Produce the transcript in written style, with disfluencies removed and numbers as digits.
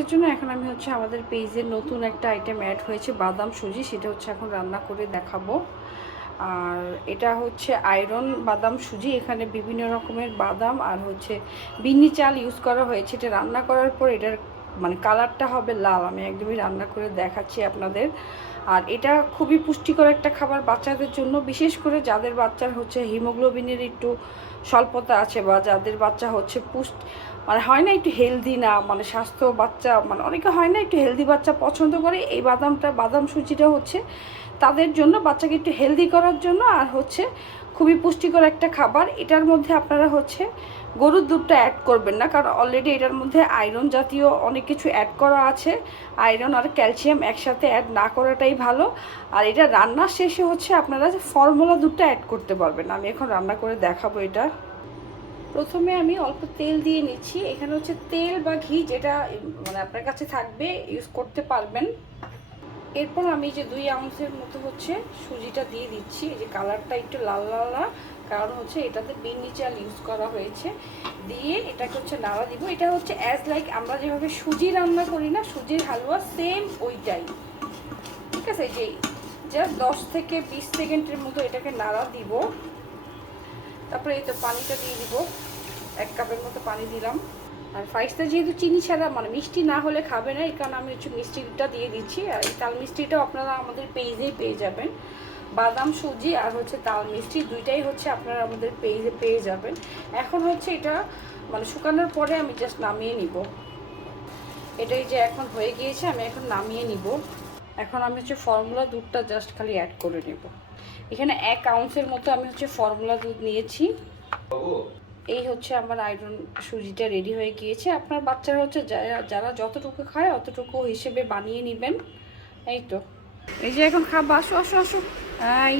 এর জন্য এখন আমি হচ্ছে আমাদের পেজের নতুন একটা আইটেম অ্যাড হয়েছে বাদাম সুজি, সেটা হচ্ছে এখন রান্না করে দেখাবো। আর এটা হচ্ছে আয়রন বাদাম সুজি, এখানে বিভিন্ন রকমের বাদাম আর হচ্ছে বিন্নি চাল ইউজ করা হয়েছে। এটা রান্না করার পর এটার মানে কালারটা হবে লাল। আমি একদমই রান্না করে দেখাচ্ছি আপনাদের। আর এটা খুবই পুষ্টিকর একটা খাবার বাচ্চাদের জন্য, বিশেষ করে যাদের বাচ্চার হচ্ছে হিমোগ্লোবিনের একটু স্বল্পতা আছে বা যাদের বাচ্চা হচ্ছে মানে হয় না একটু হেলদি না, মানে স্বাস্থ্য বাচ্চা, মানে অনেকে হয় না একটু হেলদি বাচ্চা পছন্দ করে। এই বাদাম সুজিটা হচ্ছে তাদের জন্য, বাচ্চাকে একটু হেলদি করার জন্য। আর হচ্ছে খুবই পুষ্টিকর একটা খাবার। এটার মধ্যে আপনারা হচ্ছে গরুর দুধটা অ্যাড করবেন না, কারণ অলরেডি এটার মধ্যে আয়রন জাতীয় অনেক কিছু অ্যাড করা আছে। আয়রন আর ক্যালসিয়াম একসাথে অ্যাড না করাটাই ভালো। আর এটা রান্নার শেষে হচ্ছে আপনারা ফর্মুলা দুধটা অ্যাড করতে পারবেন। আমি এখন রান্না করে দেখাবো এটা। প্রথমে আমি অল্প তেল দিয়ে নিচ্ছি। এখানে হচ্ছে তেল বা ঘি যেটা মানে আপনার কাছে থাকবে ইউজ করতে পারবেন। এরপর আমি যে 2 আউন্সের মতো হচ্ছে সুজিটা দিয়ে দিচ্ছি। এই যে কালারটা একটু লাল লাল, কারণ হচ্ছে এটাতে বিন্নি চাল ইউজ করা হয়েছে। দিয়ে এটাকে হচ্ছে নাড়া দিব। এটা হচ্ছে অ্যাজ লাইক আমরা যেভাবে সুজি রান্না করি না, সুজির হালুয়া, সেম ওইটাই। ঠিক আছে, যে জাস্ট 10 থেকে 20 সেকেন্ডের মতো এটাকে নাড়া দিব। তারপরে এই তো পানিটা দিয়ে দিব, 1 কাপের মতো পানি দিলাম। আর ফাইসটা যেহেতু চিনি ছাড়া মানে মিষ্টি না হলে খাবে না, এই কারণে আমি হচ্ছে মিষ্টিটা দিয়ে দিচ্ছি। আর এই তাল মিষ্টিটাও আপনারা আমাদের পেজেই পেয়ে যাবেন। বাদাম সুজি আর হচ্ছে তাল মিষ্টি দুইটাই হচ্ছে আপনারা আমাদের পেজে পেয়ে যাবেন। এখন হচ্ছে এটা মানে শুকানোর পরে আমি জাস্ট নামিয়ে নিব। এটাই যে এখন হয়ে গিয়েছে, আমি এখন নামিয়ে নিব। এখন আমি হচ্ছে ফর্মুলা দুধটা জাস্ট খালি অ্যাড করে নেব। এখানে 1 আউন্সের মতো আমি হচ্ছে ফর্মুলা দুধ নিয়েছি। এই হচ্ছে আমার আয়রন সুজিটা রেডি হয়ে গিয়েছে। আপনার বাচ্চারা হচ্ছে যারা যতটুকু খায় অতটুকু হিসেবে বানিয়ে নেবেন। এই তো, এই যে এখন খাবো, আসো আসো আসো। এই